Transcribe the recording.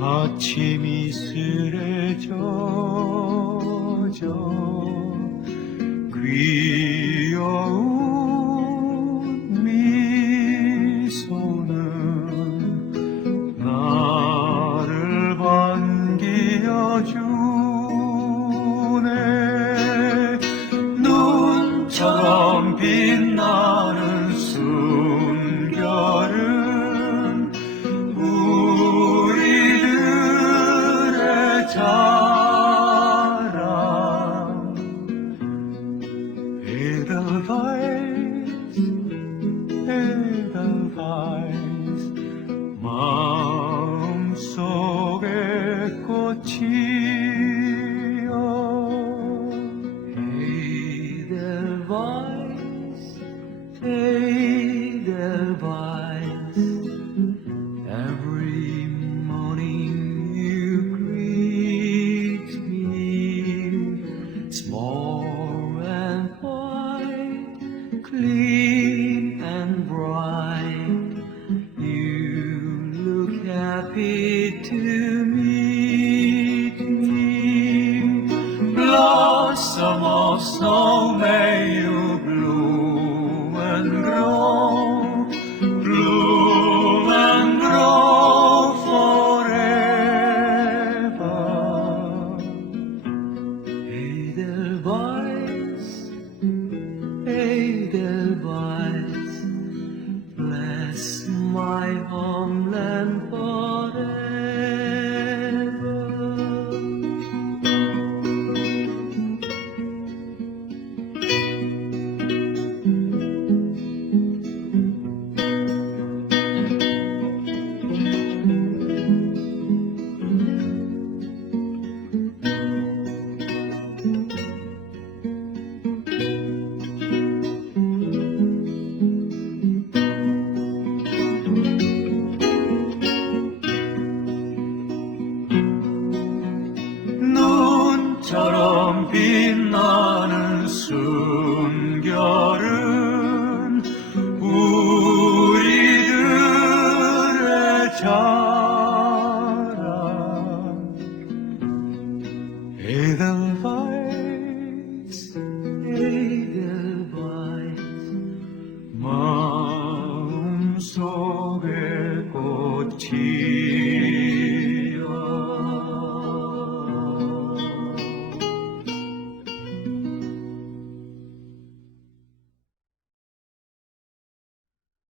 아침 이슬에 젖어 귀여운 미소는 나를 반기어주네. 눈처럼 빛나는 숨결 I. happy to meet me. Blossom of snow, may you bloom and grow, bloom and grow forever. Edelweiss, Edelweiss. 빛나는 숨결은 우리들의 자랑